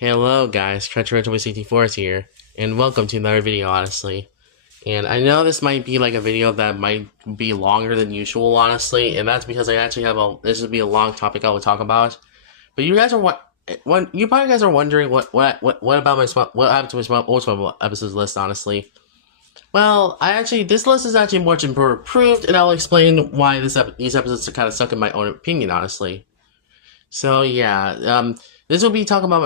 Hello guys, Treacherous64 is here, and welcome to another video, honestly. And I know this might be like a video that might be longer than usual, honestly, and that's because I actually have this would be a long topic I will talk about. But you guys are you probably guys are wondering what about what happened to my Spongebob episodes list, honestly. Well, this list is actually much improved, and I'll explain why these episodes kind of suck in my own opinion, honestly. So yeah, this will be talking about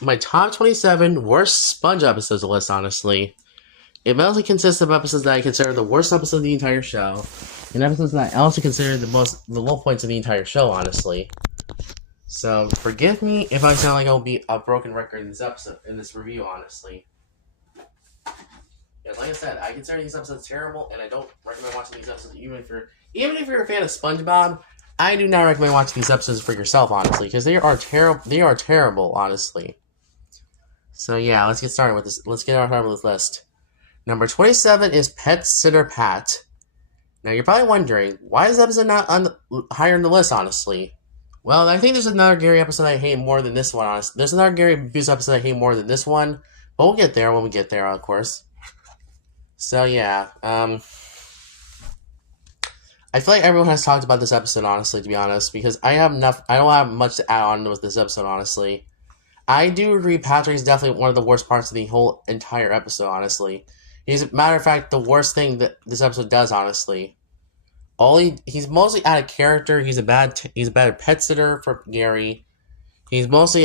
my top 27 worst SpongeBob episodes list. Honestly, it mostly consists of episodes that I consider the worst episodes of the entire show, and episodes that I also consider the low points of the entire show. Honestly, so forgive me if I sound like I'll be a broken record in this review. Honestly, yeah, like I said, I consider these episodes terrible, and I don't recommend watching these episodes even if you're a fan of SpongeBob. I do not recommend watching these episodes for yourself, honestly, because they are terrible. They are terrible, honestly. So yeah, let's get started with this. Let's get started with this list. Number 27 is Pet Sitter Pat. Now you're probably wondering, why is this episode not higher in the list, honestly? Well, I think there's another Gary episode I hate more than this one, honestly. There's another Gary Abuse episode I hate more than this one, but we'll get there when we get there, of course. So yeah, I feel like everyone has talked about this episode, honestly, to be honest, because I don't have much to add on with this episode, honestly. I do agree Patrick is definitely one of the worst parts of the whole entire episode, honestly. Matter of fact, the worst thing that this episode does, honestly. He's mostly out of character. He's a bad pet sitter for Gary. He's pretty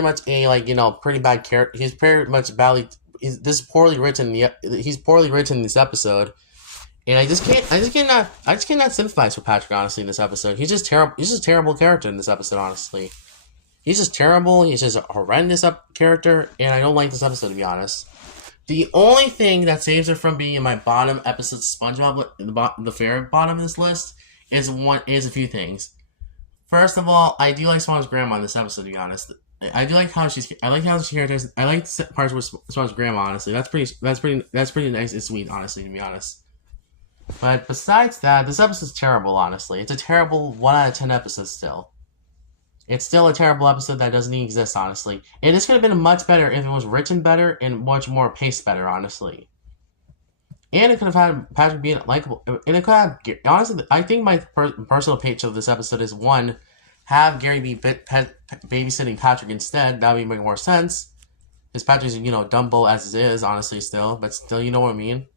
much a pretty bad character. He's pretty much badly. He's poorly written in this episode. And I just cannot sympathize with Patrick, honestly, in this episode. He's just terrible. He's just a terrible character in this episode, honestly. He's just terrible. He's just a horrendous character, and I don't like this episode, to be honest. The only thing that saves it from being in my bottom episode of SpongeBob, the very bottom of this list, is a few things. First of all, I do like Sponge's grandma in this episode, to be honest. I like how she characterized. I like the parts with Sponge's grandma, honestly. That's pretty nice and sweet, honestly, to be honest. But besides that, this episode's terrible, honestly. It's a terrible 1 out of 10 episode still. It's still a terrible episode that doesn't even exist, honestly. And this could have been much better if it was written better and much more paced better, honestly. And it could have had Patrick being likable. And it could have, honestly, I think my personal page of this episode is 1, have Gary be babysitting Patrick instead. That would make more sense. Because Patrick's, Dumbo as it is, honestly, still. But still, you know what I mean?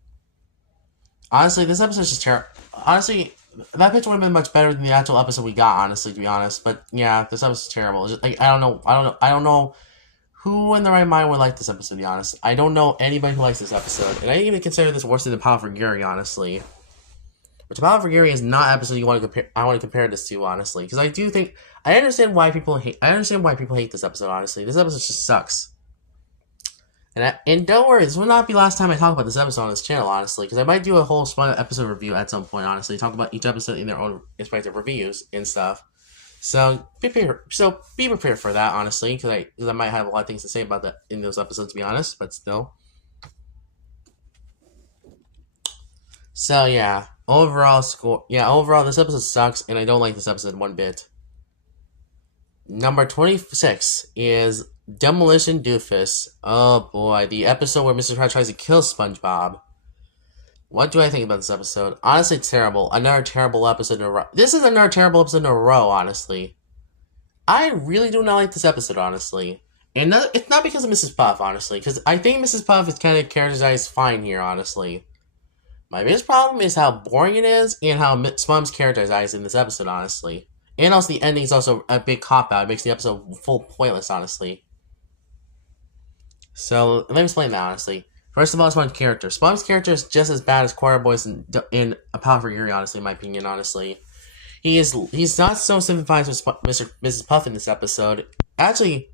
Honestly, this episode's just terrible. Honestly, that picture would have been much better than the actual episode we got, honestly, to be honest. But yeah, this episode's terrible. Just, I don't know who in their right mind would like this episode, to be honest. I don't know anybody who likes this episode. And I even consider this worse than The Power for Gary, honestly. But The Power for Gary is not an episode I want to compare this to, honestly. Because I understand why people hate this episode, honestly. This episode just sucks. And don't worry, this will not be the last time I talk about this episode on this channel, honestly, because I might do a whole episode review at some point, honestly, talk about each episode in their own respective reviews and stuff. So be prepared for that, honestly, because I might have a lot of things to say about that in those episodes, to be honest, but still. So yeah, overall, this episode sucks, and I don't like this episode one bit. Number 26 is Demolition Doofus. Oh boy, the episode where Mr. Krabs tries to kill SpongeBob. What do I think about this episode? Honestly, terrible. Another terrible episode in a row. This is another terrible episode in a row, honestly. I really do not like this episode, honestly. And it's not because of Mrs. Puff, honestly, because I think Mrs. Puff is kind of characterized fine here, honestly. My biggest problem is how boring it is and how Spong's characterized in this episode, honestly. And also the ending is also a big cop-out. It makes the episode full pointless, honestly. So, let me explain that, honestly. First of all, Spong's character. Spong's character is just as bad as Boys in A Power for Gary, honestly, in my opinion, honestly. He's not so sympathized with Mrs. Puff in this episode. Actually,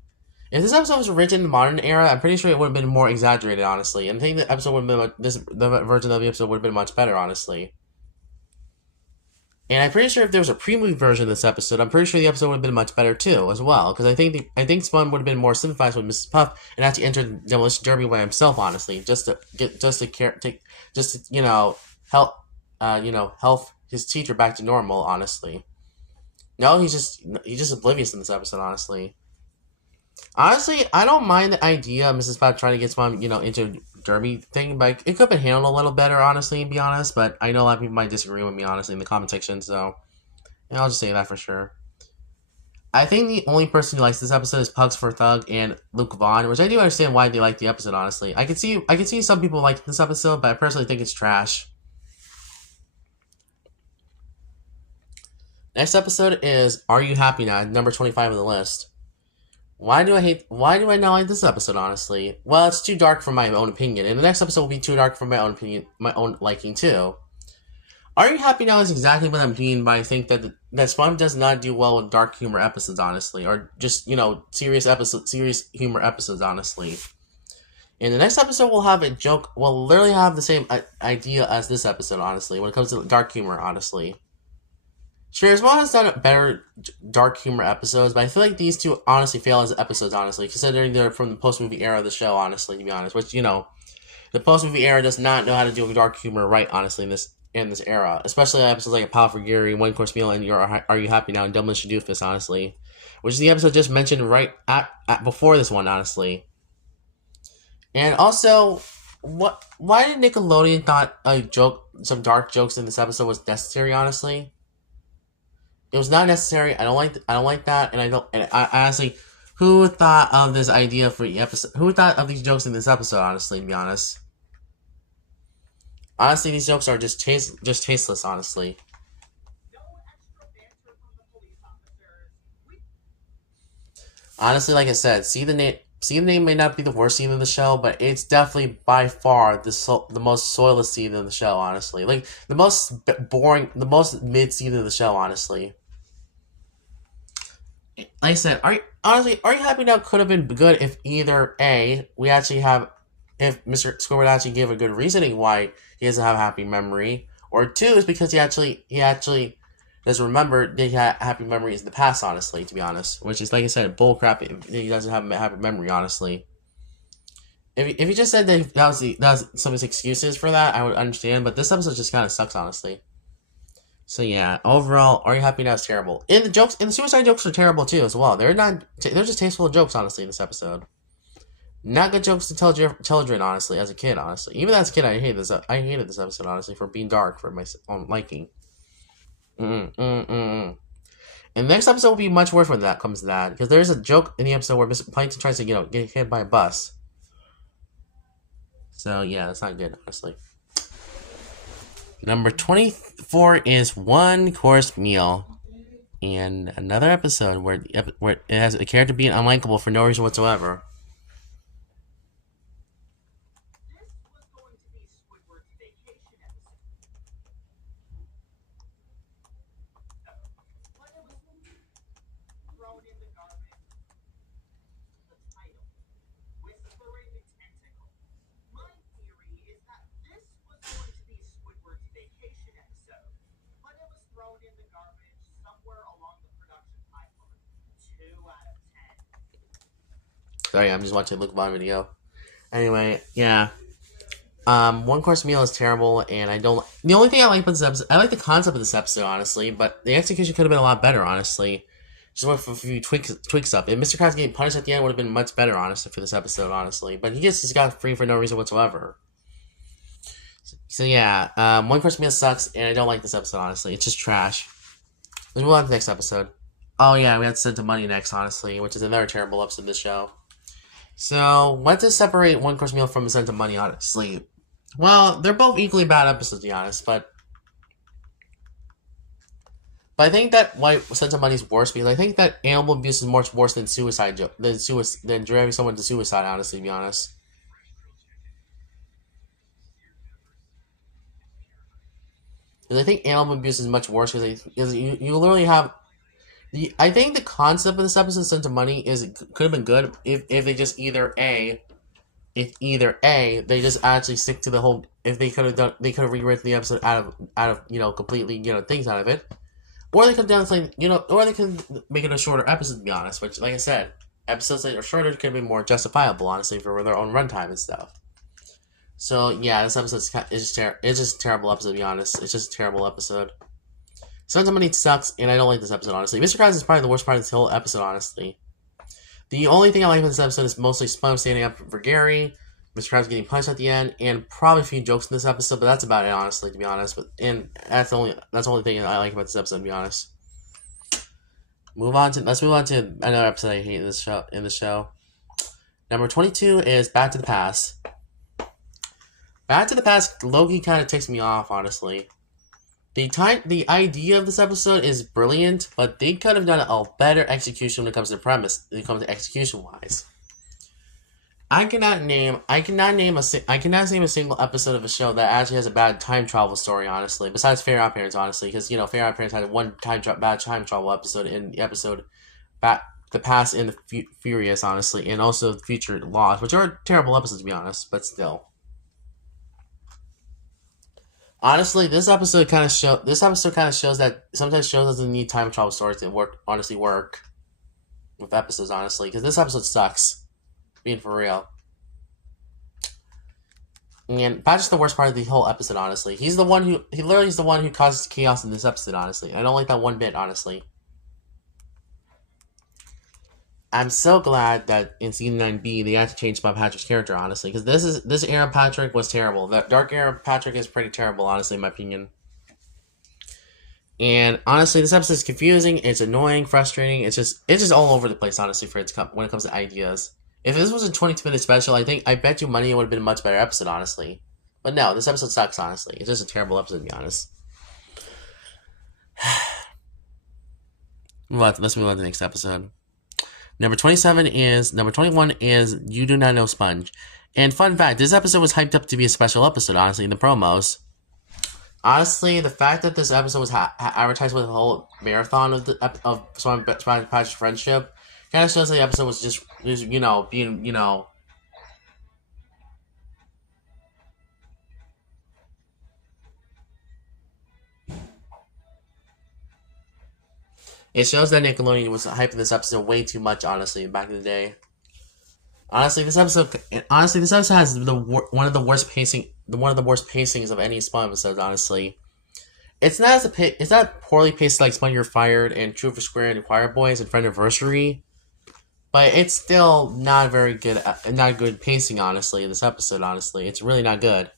if this episode was written in the modern era, I'm pretty sure it would have been more exaggerated, honestly. And I think the episode would have been the version of the episode would have been much better, honestly. And I'm pretty sure if there was a pre-movie version of this episode, I'm pretty sure the episode would have been much better too, as well. Because I think Spong would have been more sympathized with Mrs. Puff and actually entered the Demolition Derby by himself, honestly, help his teacher back to normal, honestly. No, he's just oblivious in this episode, honestly. Honestly, I don't mind the idea of Mrs. Potts trying to get his mom, into derby thing, but it could have been handled a little better, honestly, to be honest. But I know a lot of people might disagree with me, honestly, in the comment section, so I'll just say that for sure. I think the only person who likes this episode is Pugs for Thug and Luke Vaughn, which I do understand why they like the episode, honestly. I can see some people like this episode, but I personally think it's trash. Next episode is Are You Happy Now? Number 25 on the list. Why do I not like this episode, honestly? Well, it's too dark for my own opinion, and the next episode will be too dark for my own opinion, my own liking, too. Are You Happy Now is exactly what I'm mean by I think that SpongeBob does not do well with dark humor episodes, honestly, or just, serious humor episodes, honestly. In the next episode, we'll have a joke, we'll literally have the same idea as this episode, honestly, when it comes to dark humor, honestly. Sure, SpongeBob has done better dark humor episodes, but I feel like these two honestly fail as episodes, honestly, considering they're from the post-movie era of the show, honestly, to be honest, which, the post-movie era does not know how to do dark humor right, honestly, in this era, especially episodes like A Pile for Gary, One Course Meal, and Are You Happy Now, and Dumb and Shadoofus, honestly, which is the episode just mentioned right at before this one, honestly. And also, why did Nickelodeon thought some dark jokes in this episode was necessary? Honestly, it was not necessary. I don't like that, and I honestly, who thought of this idea for the episode? Who thought of these jokes in this episode? Honestly, to be honest. Honestly, these jokes are just tasteless. Honestly, like I said, see the name. See the name may not be the worst scene in the show, but it's definitely by far the most soilless scene in the show. Honestly, like the most boring, the most mid scene in the show. Honestly, like I said, Are You Happy Now could have been good if either A, we actually have, if Mr. Squidward actually gave a good reasoning why he doesn't have a happy memory, or two is because he actually does remember that he had happy memories in the past, honestly, to be honest, which is, like I said, bullcrap if he doesn't have a happy memory, honestly. If he just said that was some of his excuses for that, I would understand, but this episode just kind of sucks, honestly. So yeah, overall, Are You Happy Now is terrible. And the suicide jokes are terrible too as well. They're just tasteful jokes, honestly, in this episode. Not good jokes to tell children, honestly, as a kid, honestly. Even as a kid, I hated this episode, honestly, for being dark for my own liking. Mm-mm. And the next episode will be much worse when that comes to that, because there's a joke in the episode where Mr. Plankton tries to, get hit by a bus. So yeah, that's not good, honestly. Number 24 is One Course Meal. And another episode where it has a character being unlikable for no reason whatsoever. Sorry, I'm just watching a Luke Vaughn video. Anyway, yeah. One Course Meal is terrible, and I don't. The only thing I like about this episode, I like the concept of this episode, honestly, but the execution could have been a lot better, honestly. Just with a few tweaks up. And Mr. Krabs getting punished at the end would have been much better, honestly, for this episode, honestly. But he just got free for no reason whatsoever. So yeah, One Course Meal sucks, and I don't like this episode, honestly. It's just trash. Let's move on to the next episode. Oh yeah, we have to send to money next, honestly, which is another terrible episode of the show. So, what to separate One Course Meal from Sent to Money, honestly? Well, they're both equally bad episodes, to be honest, but I think that why Sent to Money is worse because I think that animal abuse is much worse than than driving someone to suicide, honestly, to be honest. Because I think animal abuse is much worse because you literally have I think the concept of this episode, Sent to Money, could have been good if they just they just actually stick to the whole. If they could have rewritten the episode out of completely things out of it, or they could have done something or they could make it a shorter episode. To be honest, which like I said, episodes that are shorter could have been more justifiable, honestly, for their own runtime and stuff. So yeah, this episode is just a terrible episode. To be honest, it's just a terrible episode. Sons of Money sucks, and I don't like this episode, honestly. Mr. Krabs is probably the worst part of this whole episode, honestly. The only thing I like about this episode is mostly Spongebob standing up for Gary, Mr. Krabs getting punched at the end, and probably a few jokes in this episode, but that's about it, honestly, to be honest. That's the only thing I like about this episode, to be honest. Let's move on to another episode I hate in the show. Number 22 is Back to the Past. Back to the Past, Loki kind of ticks me off, honestly. The idea of this episode is brilliant, but they could have done a better execution when it comes to premise, when it comes to execution wise. I cannot name a single episode of a show that actually has a bad time travel story, honestly. Besides Fair Odd Parents, honestly, because Fair Odd Parents had one bad time travel episode in the episode Back the Past and the Furious, honestly, and also the Future Lost, which are terrible episodes to be honest, but still. Honestly, this episode kind of shows that sometimes shows doesn't need time travel stories to work with episodes, honestly, because this episode sucks. Being for real. And Patrick's the worst part of the whole episode, honestly. He literally is the one who causes chaos in this episode, honestly. I don't like that one bit, honestly. I'm so glad that in season 9B they had to change Bob Patrick's character, honestly, because this era Patrick was terrible. That dark era Patrick is pretty terrible, honestly, in my opinion. And honestly, this episode is confusing. It's annoying, frustrating. It's just all over the place, honestly, when it comes to ideas. If this was a 22-minute special, I bet you money it would have been a much better episode, honestly. But no, this episode sucks, honestly. It's just a terrible episode, to be honest. Let's move on to the next episode. Number 21 is You Do Not Know Sponge. And fun fact, this episode was hyped up to be a special episode, honestly, in the promos. Honestly, the fact that this episode was advertised with a whole marathon of Patrick's friendship kind of shows that the episode was just being. It shows that Nickelodeon was hyping this episode way too much, honestly, back in the day. Honestly, this episode has one of the worst pacings of any Spongebob episode. Honestly, it's not poorly paced like Sponge You're Fired and True for Square and Choir Boys and Friendiversary, but it's still not very good. Not good pacing, honestly. In this episode, honestly, it's really not good.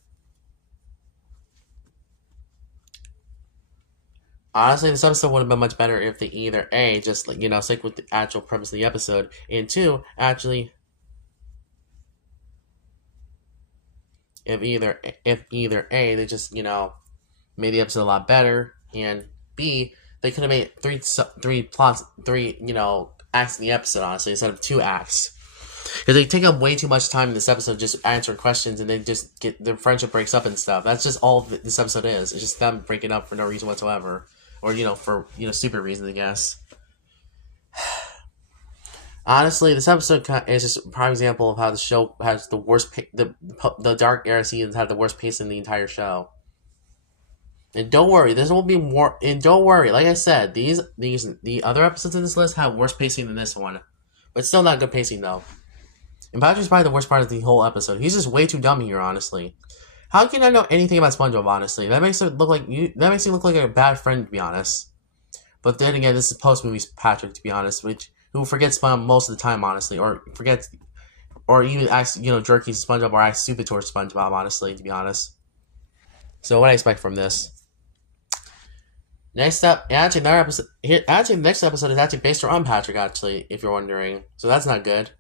Honestly, this episode would have been much better if they either A, just stick with the actual premise of the episode, and two, actually. If either A, they just made the episode a lot better, and B, they could have made three acts in the episode, honestly, instead of 2 acts. Because they take up way too much time in this episode just answering questions, and they just their friendship breaks up and stuff. That's just all this episode is. It's just them breaking up for no reason whatsoever, or for stupid reasons, I guess. Honestly, this episode is just a prime example of how the show has the worst. The Dark Era seasons have the worst pace in the entire show. And don't worry, this will be more. And don't worry, like I said, the other episodes in this list have worse pacing than this one, but still not good pacing though. And Patrick's probably the worst part of the whole episode. He's just way too dumb here, honestly. How can I know anything about SpongeBob? Honestly, that makes it look like That makes you look like a bad friend, to be honest. But then again, this is post movie Patrick, to be honest, who forgets SpongeBob most of the time, honestly, or even acts, jerky to SpongeBob, or acts stupid towards SpongeBob, honestly, to be honest. So what I expect from this. Next up, the next episode is actually based around Patrick, actually, if you're wondering. So that's not good.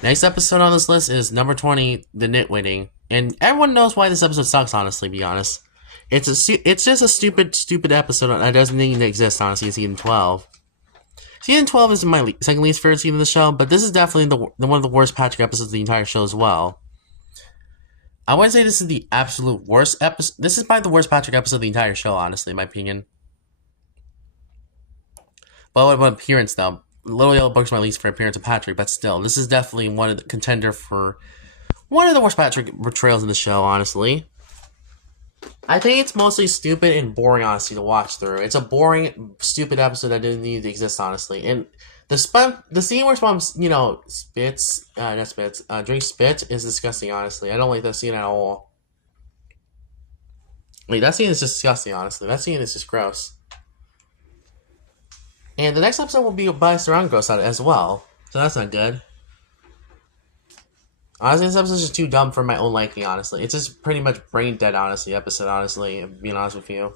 Next episode on this list is number 20, The Nitwitting. And everyone knows why this episode sucks, honestly, to be honest. It's just a stupid episode that doesn't need to exist, honestly, in season 12. Season 12 is my second least favorite season of the show, but this is definitely one of the worst Patrick episodes of the entire show as well. I wouldn't say this is the absolute worst episode. This is probably the worst Patrick episode of the entire show, honestly, in my opinion. But what about appearance, though? Little Yellow Book's my least favorite appearance of Patrick, but still, this is definitely one of the contender for one of the worst Patrick portrayals in the show, honestly. I think it's mostly stupid and boring, honestly, to watch through. It's a boring, stupid episode that didn't need to exist, honestly. And the scene where SpongeBob, drinks spit is disgusting, honestly. I don't like that scene at all. That scene is just disgusting, honestly. That scene is just gross. And the next episode will be biased around gross out as well. So that's not good. Honestly, this episode is just too dumb for my own liking, honestly. It's just pretty much brain dead, honestly, episode, honestly, being honest with you.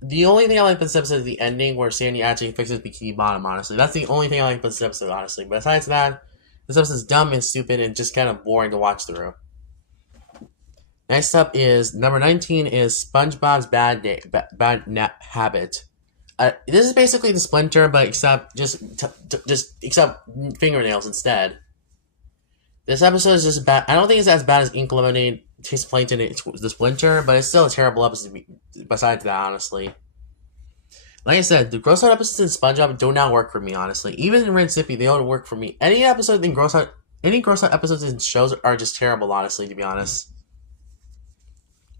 The only thing I like about this episode is the ending where Sandy actually fixes Bikini Bottom, honestly. That's the only thing I like about this episode, honestly. But besides that, this episode is dumb and stupid and just kind of boring to watch through. Next up is number 19 is SpongeBob's bad habit. This is basically the Splinter, but except except fingernails instead. This episode is just bad. I don't think it's as bad as Ink Lemonade, Taste Plankton, the Splinter, but it's still a terrible episode. Besides that, honestly, like I said, the gross out episodes in SpongeBob do not work for me. Honestly, even in Red Sippy, they don't work for me. Any gross out episodes in shows are just terrible. Honestly, to be honest.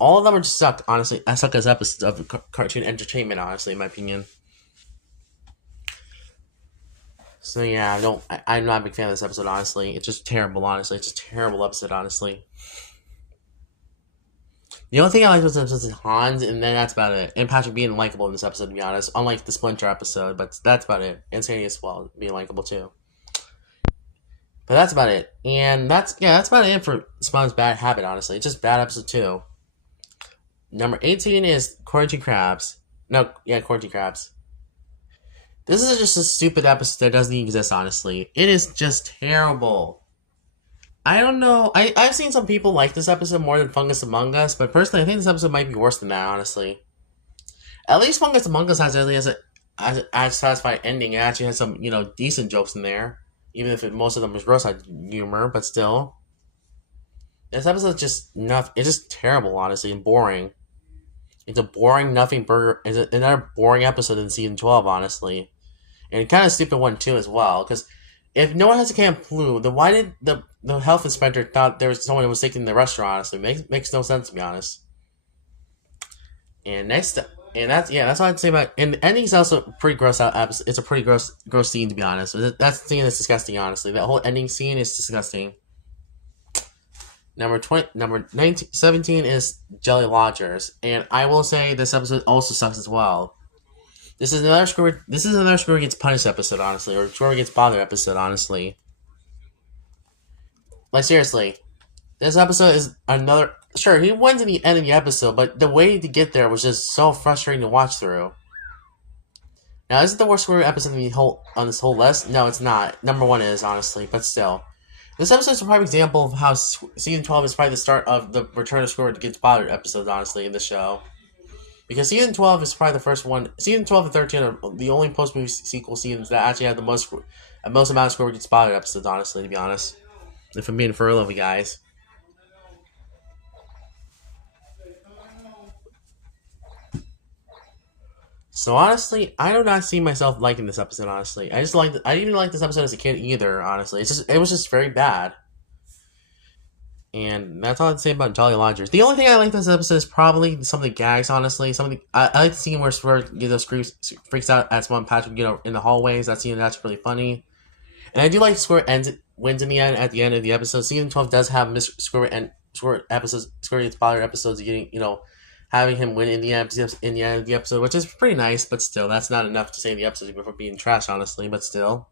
All of them are just suck, honestly. I suck as episodes of cartoon entertainment, honestly, in my opinion. So yeah, I'm not a big fan of this episode, honestly. It's just terrible, honestly. It's just a terrible episode, honestly. The only thing I like about this episode is Hans, and then that's about it. And Patrick being likable in this episode, to be honest. Unlike the Splinter episode, but that's about it. And Sandy as well, being likable too. But that's about it. And that's about it for Spawn's bad habit, honestly. It's just bad episode 2. Number 18 is Quarantine Crabs. Quarantine Crabs. This is just a stupid episode that doesn't exist, honestly. It is just terrible. I don't know. I've seen some people like this episode more than Fungus Among Us, but personally, I think this episode might be worse than that, honestly. At least Fungus Among Us has a satisfying ending. It actually has some, decent jokes in there. Even if most of them is gross out humor, but still. This episode is just it's just terrible, honestly, and boring. It's a boring, nothing burger. It's another boring episode in season 12, honestly. And kind of stupid one, too, as well. Because if no one has a can of flu, then why did the health inspector thought there was someone who was sick in the restaurant, honestly? Makes no sense, to be honest. And that's what I'd say about. And the ending's also pretty gross out episode. It's a pretty gross scene, to be honest. That's the scene that's disgusting, honestly. That whole ending scene is disgusting. Number 17 is Jelly Lodgers, and I will say this episode also sucks as well. This is another Squidward gets punished episode, honestly, or Squidward gets bothered episode, honestly. Like seriously, this episode is another. Sure, he wins in the end of the episode, but the way to get there was just so frustrating to watch through. Now, is it the worst Squidward episode on this whole list? No, it's not. Number 1 is, honestly, but still. This episode is a prime example of how season 12 is probably the start of the Return of Squidward Gets Bothered episodes, honestly, in the show. Because season 12 is probably the first one. Season 12 and 13 are the only post-movie sequel seasons that actually have the most amount of Squidward Gets Bothered episodes, honestly, to be honest. If I'm being for real with you guys. So honestly, I do not see myself liking this episode. Honestly, I didn't even like this episode as a kid either. Honestly, it was just very bad. And that's all I'd say about Jolly Lodgers. The only thing I like this episode is probably some of the gags. Honestly, I like the scene where Squirrel freaks out at Spawn Patrick, in the hallways. That scene that's really funny. And I do like Squirrel wins in the end at the end of the episode. Season 12 does have Squirrel Gets Bothered episodes. Getting having him win in the end of the episode, which is pretty nice, but still, that's not enough to save the episode before being trash, honestly, but still.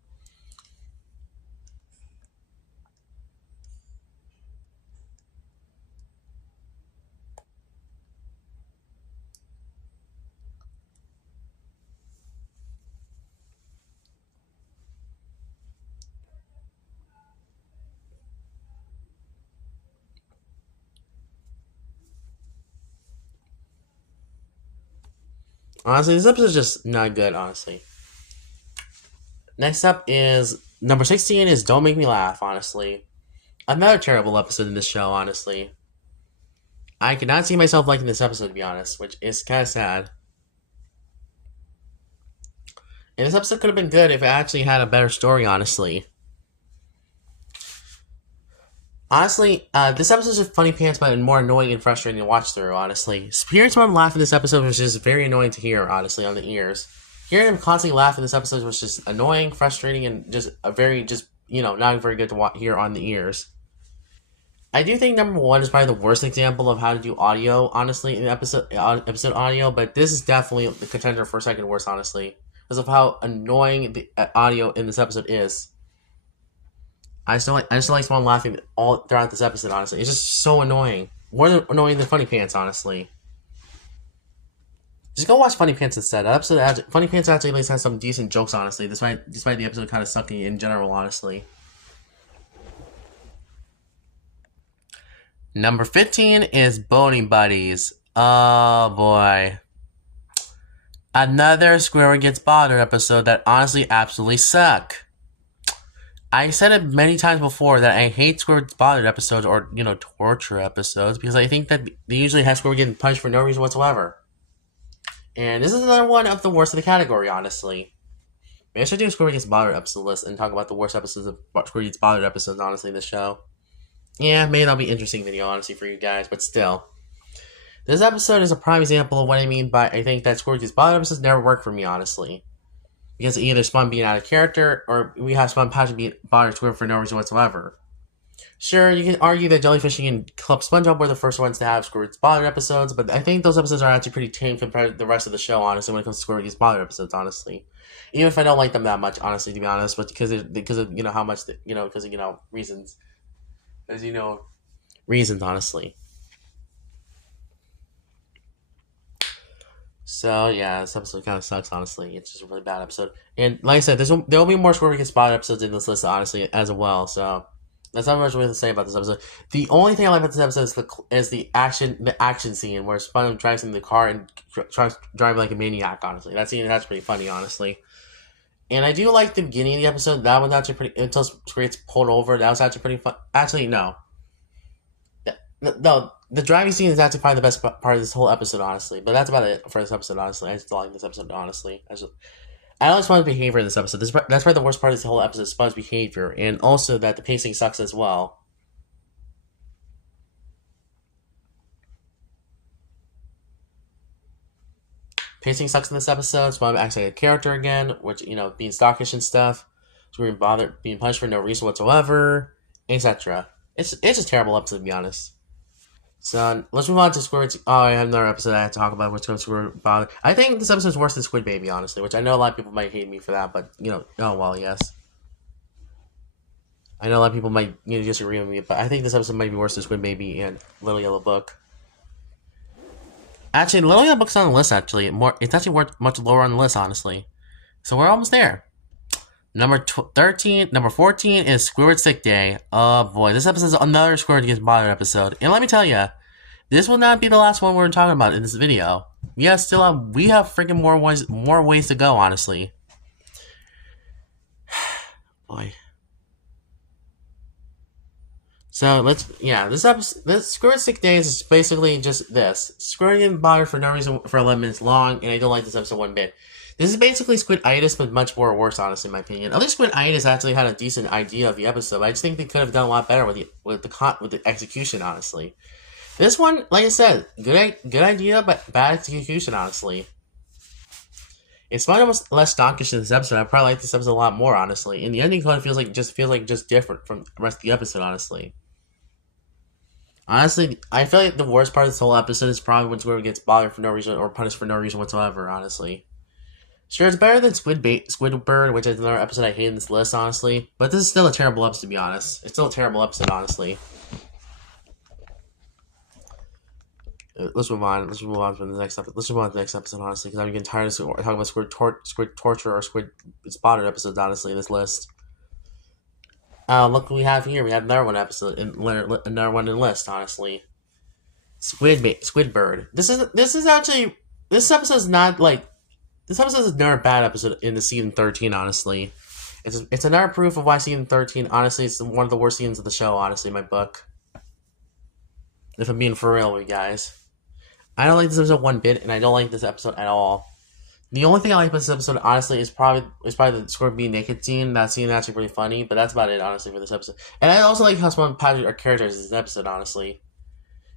Honestly, this episode is just not good, honestly. Next up is number 16 is Don't Make Me Laugh, honestly. Another terrible episode in this show, honestly. I could not see myself liking this episode, to be honest, which is kind of sad. And this episode could have been good if it actually had a better story, honestly. Honestly, this episode is just funny pants, but more annoying and frustrating to watch through, honestly. Hearing someone laugh in this episode was just very annoying to hear, honestly, on the ears. Hearing him constantly laugh in this episode was just annoying, frustrating, and just not very good to hear on the ears. I do think number 1 is probably the worst example of how to do audio, honestly, in episode audio, but this is definitely the contender for second worst, honestly. because of how annoying the audio in this episode is. I just don't like Spawn laughing all throughout this episode, honestly. It's just so annoying. More annoying than Funny Pants, honestly. Just go watch Funny Pants instead. Funny Pants actually at least has some decent jokes, honestly, despite the episode kind of sucking in general, honestly. Number 15 is Boning Buddies. Oh boy. Another Squidward Gets Bothered episode that honestly absolutely suck. I said it many times before that I hate Squidward Gets Bothered episodes or, torture episodes because I think that they usually have Squidward getting punched for no reason whatsoever. And this is another one of the worst of the category, honestly. Maybe I should do a Squidward Gets Bothered episode list and talk about the worst episodes of Squidward Gets Bothered episodes, honestly, in this show. Yeah, maybe that'll be an interesting video, honestly, for you guys, but still. This episode is a prime example of what I mean by I think that Squidward Gets Bothered episodes never work for me, honestly. Because either Spon being out of character, or we have Spon Patrick being bothered Squidward for no reason whatsoever. Sure, you can argue that Jellyfishing and Club Spongebob were the first ones to have Squidward Gets Bothered episodes, but I think those episodes are actually pretty tame compared to the rest of the show, honestly, when it comes to Squidward Gets Bothered episodes, honestly. Even if I don't like them that much, honestly, to be honest, but because of how much, because of, reasons. As reasons, honestly. So, yeah, this episode kind of sucks, honestly. It's just a really bad episode. And, like I said, there will be more Squidward Gets Bothered episodes in this list, honestly, as well, so that's not much really to say about this episode. The only thing I like about this episode is the action scene where SpongeBob drives in the car and tries driving like a maniac, honestly. That scene, that's pretty funny, honestly. And I do like the beginning of the episode. That one's actually pretty, until Squidward gets pulled over, that was actually pretty fun. Actually, no. No, the driving scene is actually probably the best part of this whole episode, honestly. But that's about it for this episode, honestly. I just don't like this episode, honestly. I don't like Sponge's behavior in this episode. That's probably the worst part of this whole episode, Sponge's behavior. And also that the pacing sucks as well. Pacing sucks in this episode. Sponge acts like a character again, which, being stockish and stuff. Being punished for no reason whatsoever, etc. It's just a terrible episode, to be honest. So, let's move on to Squidward. Oh, I have another episode I have to talk about, which goes to Squidward Bother. I think this episode is worse than Squid Baby, honestly, which I know a lot of people might hate me for that, but, oh, well, yes. I know a lot of people might disagree with me, but I think this episode might be worse than Squid Baby and Little Yellow Book. Actually, Little Yellow Book's on the list, actually. It's actually much lower on the list, honestly. So, we're almost there. Number 14 is Squidward Sick Day. Oh boy, this episode is another Squidward Gets Bothered episode. And let me tell you, this will not be the last one we're talking about in this video. We have freaking more ways to go, honestly. Boy. So this Squidward Sick Day is basically just this. Squidward getting bothered for no reason for 11 minutes long, and I don't like this episode one bit. This is basically Squid-itis, but much more worse, honestly, in my opinion. At least Squid-itis actually had a decent idea of the episode, but I just think they could have done a lot better with the execution, honestly. This one, like I said, good idea, but bad execution, honestly. If Spongebob was less stockish in this episode, I'd probably like this episode a lot more, honestly. And the ending kind of feels like just different from the rest of the episode, honestly. Honestly, I feel like the worst part of this whole episode is probably when Squidward gets bothered for no reason or punished for no reason whatsoever, honestly. Sure, it's better than Squidbird, which is another episode I hate in this list, honestly. But this is still a terrible episode, to be honest. It's still a terrible episode, honestly. Let's move on. Let's move on to the next episode. Let's move on to the next episode, honestly, because I'm getting tired of talking about Squid Torture or Squid Spotted episodes, honestly, in this list. Look what we have here. We have another one episode, another one in the list, honestly. Squidbird. This episode is not like. This episode is another bad episode in the season 13, honestly. It's another proof of why season 13, honestly, is one of the worst seasons of the show, honestly, in my book. If I'm being for real with you guys. I don't like this episode one bit, and I don't like this episode at all. The only thing I like about this episode, honestly, is probably the Squidward being naked scene. That scene is actually pretty funny, but that's about it, honestly, for this episode. And I also like how Spon and Patrick are characters in this episode, honestly.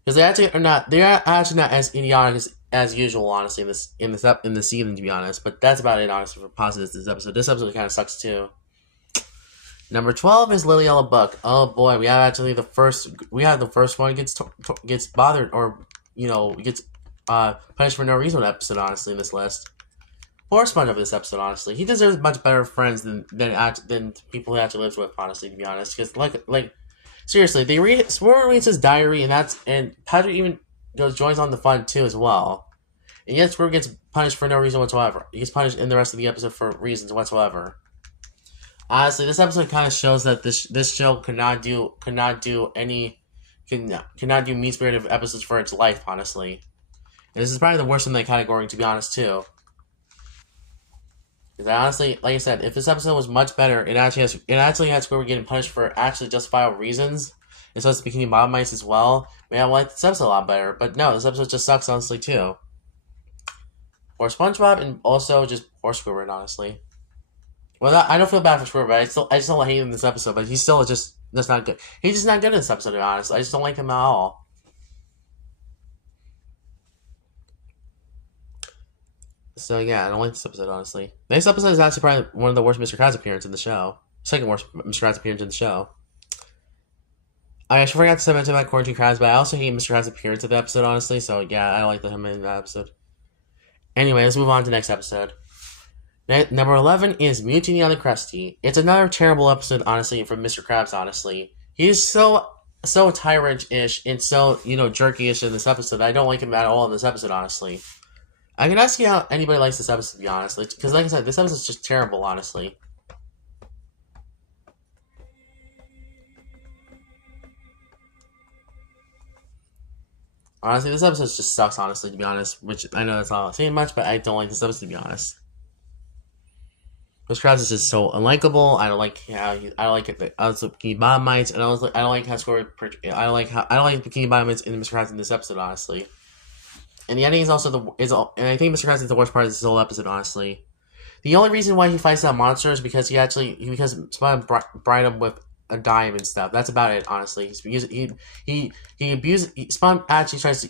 Because they're actually not as idiotic as usual, honestly, in the season, to be honest. But that's about it, honestly, for positives this episode. This episode kind of sucks too. Number 12 is Little Yellow Book. Oh boy, we have the first one gets bothered or gets punished for no reason episode, honestly, in this list. Poor SpongeBob this episode, honestly. He deserves much better friends than people he actually lives with, honestly, to be honest. Because, seriously, Spore reads his diary, and Patrick even joins on the fun, too, as well. And yet Squirrel gets punished for no reason whatsoever. He gets punished in the rest of the episode for reasons whatsoever. Honestly, this episode kind of shows that this show cannot do mean-spirited episodes for its life, honestly. And this is probably the worst in that category, to be honest, too. Because honestly, like I said, if this episode was much better, it actually had Squirrel getting punished for actually justifiable reasons. It's supposed to be Bikini Bottom mice as well. Maybe I like this episode a lot better. But no, this episode just sucks, honestly, too. Or SpongeBob, and also just poor Squidward, honestly. Well, I don't feel bad for Squidward, but I just don't hate him in this episode. But he's still just not good. He's just not good in this episode, to be honest. I just don't like him at all. So yeah, I don't like this episode, honestly. Next episode is actually probably one of the worst Mr. Krabs appearances in the show. Second worst Mr. Krabs appearance in the show. I actually forgot to say mention about Quarantine Krabs, but I also hate Mr. Krabs' appearance in the episode, honestly. So yeah, I don't like him in that episode. Anyway, let's move on to the next episode. Number 11 is Mutiny on the Krusty. It's another terrible episode, honestly, from Mr. Krabs, honestly. He's so tyrant-ish and so, jerky-ish in this episode. I don't like him at all in this episode, honestly. I can ask you how anybody likes this episode, to be honest. Because, like I said, this episode is just terrible, honestly. Honestly, this episode just sucks, honestly, to be honest. Which, I know that's not saying much, but I don't like this episode, to be honest. Mr. Krabs is just so unlikable. I don't like how I don't like it. I also Bikini Bottom mites, and I don't like how I don't like Bikini Bottom mites in Mr. Krabs in this episode, honestly. And the ending is also and I think Mr. Krabs is the worst part of this whole episode, honestly. The only reason why he fights that monster is because because SpongeBob bribed him with a dime and stuff. That's about it, honestly. He abuses. Spawn actually tries to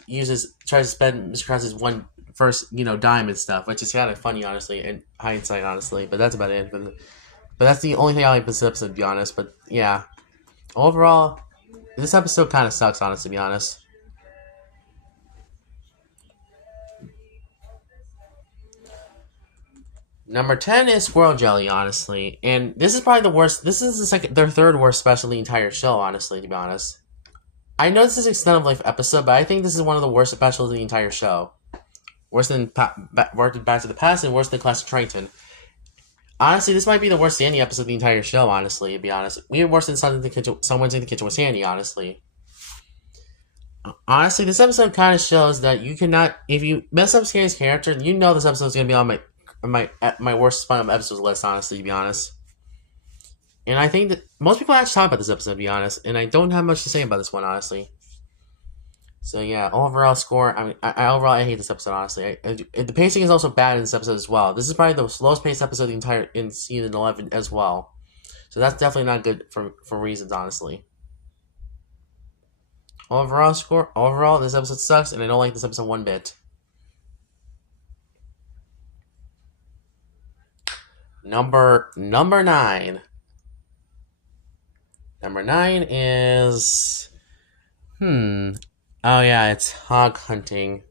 spend Mr. Krabs' first dime and stuff, which is kind of funny, honestly, in hindsight, honestly. But that's about it. But that's the only thing I like this episode, to be honest. But yeah, overall, this episode kind of sucks, honestly, to be honest. Number 10 is Squirrel Jelly, honestly. And this is probably the worst. This is their third worst special in the entire show, honestly, to be honest. I know this is an extended life episode, but I think this is one of the worst specials in the entire show. Worse than Back to the Past and worse than Classic Triton. Honestly, this might be the worst Sandy episode of the entire show, honestly, to be honest. Even worse than Someone's in the Kitchen with Sandy, honestly. Honestly, this episode kind of shows that you cannot, if you mess up Sandy's character, you know this episode is going to be on my worst SpongeBob episodes list, honestly, to be honest. And I think that most people actually talk about this episode, to be honest, and I don't have much to say about this one, honestly. So yeah, overall score. I hate this episode, honestly. The pacing is also bad in this episode as well. This is probably the slowest paced episode in season 11 as well. So that's definitely not good for reasons, honestly. Overall score. Overall, this episode sucks, and I don't like this episode one bit. Number 9. Number 9 is oh yeah, it's Hog Hunting.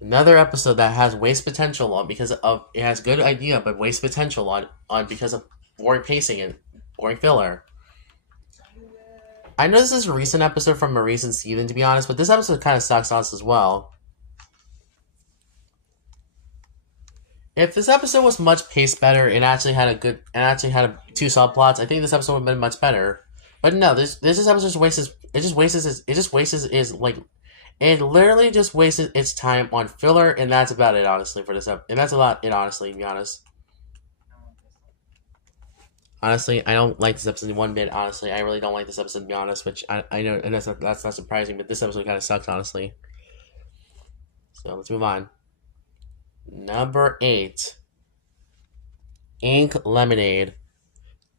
Another episode that has waste potential on because of it has good idea but waste potential on because of boring pacing and boring filler. I know this is a recent episode from a recent season, to be honest, but this episode kind of sucks us as well. If this episode was much paced better and actually had two subplots, I think this episode would have been much better. But no, this episode just wastes it literally just wasted its time on filler, and that's about it, honestly, for this episode. And that's honestly, to be honest. Honestly, I don't like this episode one bit, honestly. I really don't like this episode, to be honest, which I know, and that's not surprising, but this episode kind of sucks, honestly. So, let's move on. Number 8. Ink Lemonade.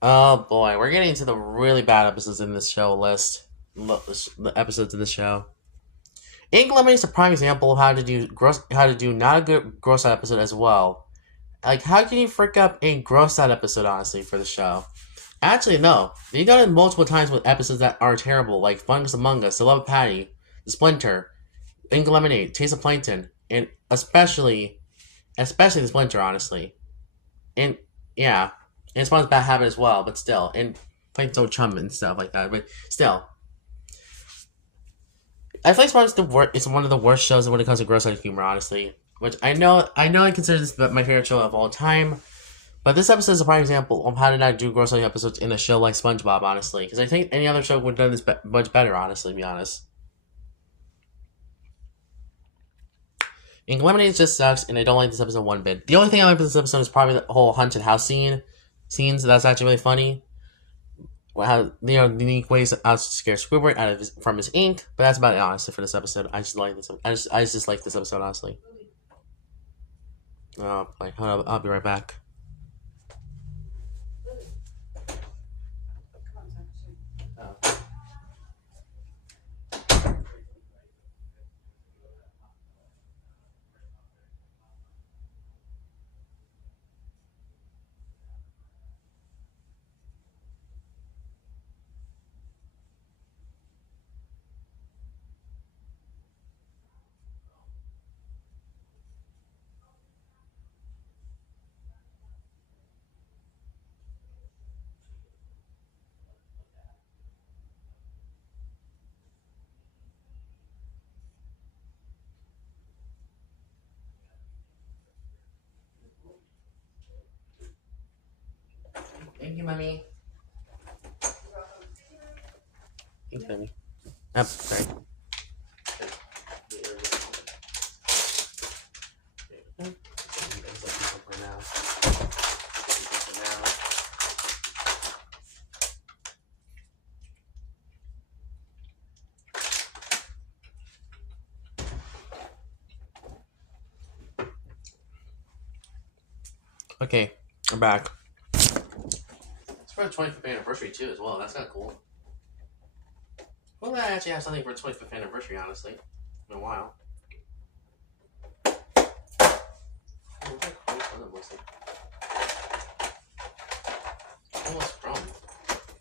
Oh boy, we're getting into the really bad episodes in this show list. The episodes of the show. Ink Lemonade is a prime example of how to do not a good gross out episode as well. Like, how can you frick up a gross out episode, honestly, for the show? Actually, no. They've done it multiple times with episodes that are terrible, like Fungus Among Us, The Love of Patty, The Splinter, Ink Lemonade, Taste of Plankton, and especially especially this winter, honestly. And yeah, and it's one bad habit as well, but still, and playing so chum and stuff like that. But still, I feel like SpongeBob is it's one of the worst shows when it comes to gross out humor, honestly. Which I consider this my favorite show of all time. But this episode is a prime example of how to not do gross out episodes in a show like SpongeBob, honestly. Because I think any other show would have done this much better, honestly, to be honest. And Lemonade just sucks, and I don't like this episode one bit. The only thing I like about this episode is probably the whole haunted house scenes. That's actually really funny. How the unique ways how to scare Squidward from his ink, but that's about it, honestly, for this episode. I just like this. I just like this episode, honestly. Oh, like, I'll be right back. Thank you, mommy. Thank you, mommy. Oh, sorry. Okay, I'm back. It's for the 25th anniversary too, as well. That's kind of cool. Well, I actually have something for the 25th anniversary, honestly, in a while. Almost from.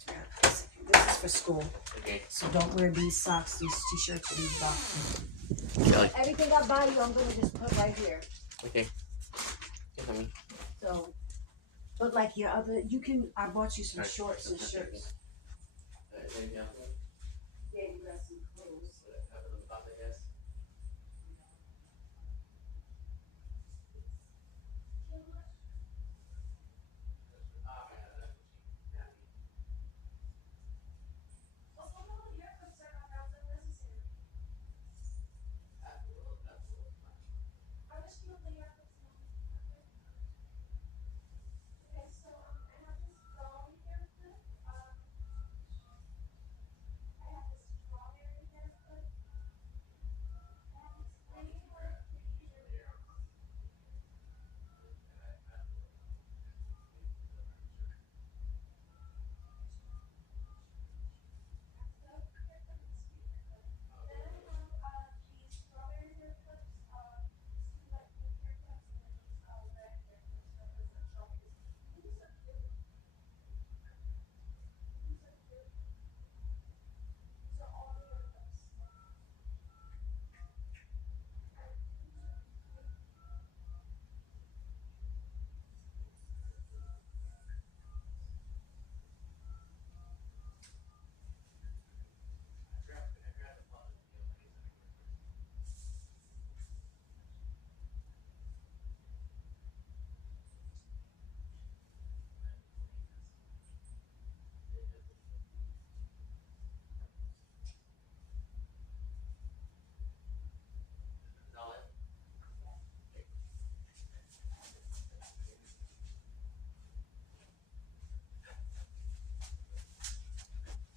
Yeah, this is for school. Okay. So don't wear these socks, these t-shirts, or these boxes. Yeah, Everything I buy you, I'm gonna just put right here. okay. Okay, me. So, but like your other, I bought you some shorts and shirts. There you go. Yeah, you got some clothes.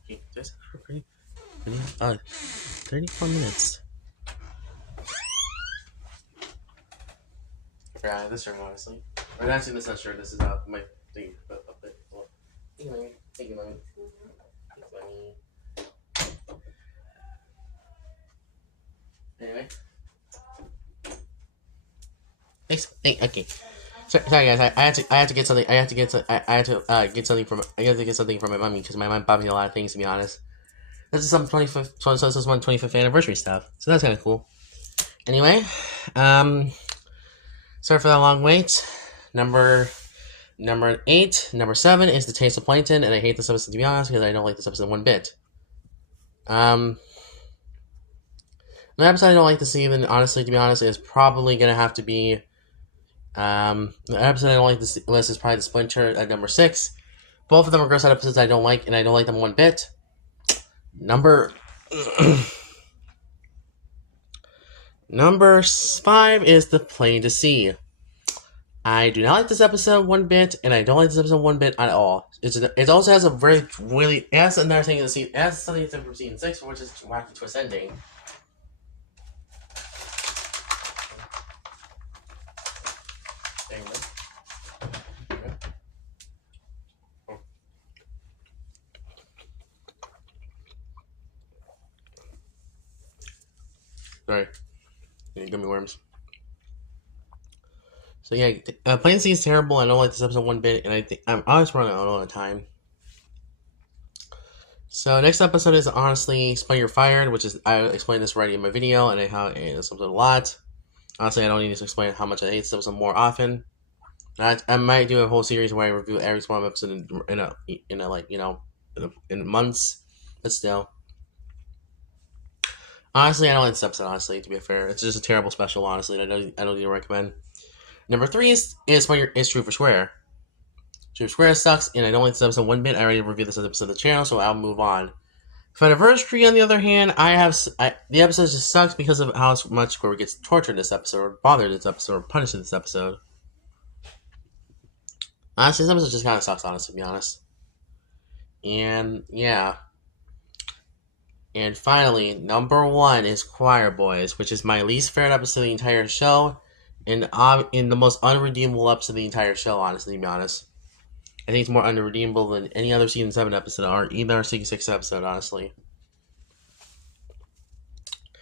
Okay, just for 34 minutes. Yeah, I have this shirt, honestly. Or actually, this is not shirt. This is my thing. Thank you, mommy. Thank you, mommy. Thanks, mommy. Anyway. Thanks. Okay. Sorry guys, I had to get something. I had to get something from my mommy because my mom bought me a lot of things. To be honest, this is some 25th. So this is one 25th anniversary stuff. So that's kind of cool. Anyway, Sorry for that long wait. Number 8, number 7 is The Taste of Plankton, and I hate this episode to be honest because I don't like this episode one bit. The episode I don't like this even, honestly, to be honest, is probably gonna have to be the episode I don't like this list is probably The Splinter at number 6. Both of them are gross out episodes I don't like, and I don't like them one bit. Number 5 is The Plain to See. I do not like this episode one bit, and I don't like this episode one bit at all. It also has a it has another thing in the scene. It has something from season 6, which is wacky twist ending. Sorry, gummy worms. So yeah, Plain to See is terrible. I don't like this episode one bit, and I think I'm always running out all the time. So next episode is honestly Spy You're Fired, which is I explained this already in my video, and I hate this episode a lot. Honestly, I don't need to explain how much I hate this episode more often. I might do a whole series where I review every small episode in months, but still. Honestly, I don't like this episode. Honestly, to be fair, it's just a terrible special. Honestly, I don't even recommend. Number 3 is True for Square. True for Square sucks, and I don't like this episode one bit. I already reviewed this episode of the channel, so I'll move on. For Anniversary, on the other hand, the episode just sucks because of how much Square gets tortured in this episode, or bothered in this episode, or punished in this episode. Honestly, this episode just kind of sucks, honestly, to be honest. And, yeah. And finally, number 1 is Choir Boys, which is my least favorite episode of the entire show, and in the most unredeemable episode of the entire show, honestly, to be honest. I think it's more unredeemable than any other season 7 episode, or either season 6 episode, honestly.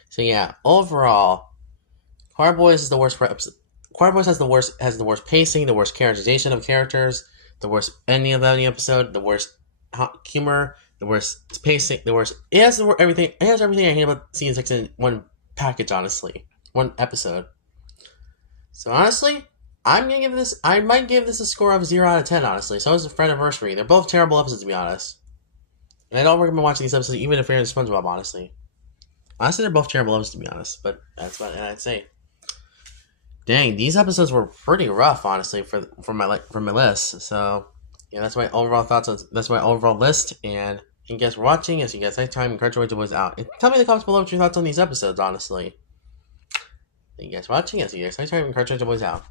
So yeah, overall, Choir Boys is the worst episode. Choir Boys has the worst pacing, the worst characterization of characters, the worst ending of any episode, the worst humor, the worst pacing, the worst. It has everything. It has everything I hate about season 6 in one package. Honestly, one episode. So honestly, I might give this a score of 0 out of 10. Honestly, so is Anniversary. They're both terrible episodes, to be honest. And I don't recommend watching these episodes, even if you're into Spongebob. Honestly, they're both terrible episodes, to be honest. But that's what I'd say. Dang, these episodes were pretty rough, honestly, for my list. So yeah, that's my overall thoughts. That's my overall list. And thank you guys for watching. As you guys next time, encourage your boys out. And tell me in the comments below what your thoughts on these episodes. Honestly, thank you guys for watching. As you guys next time, encourage your boys out.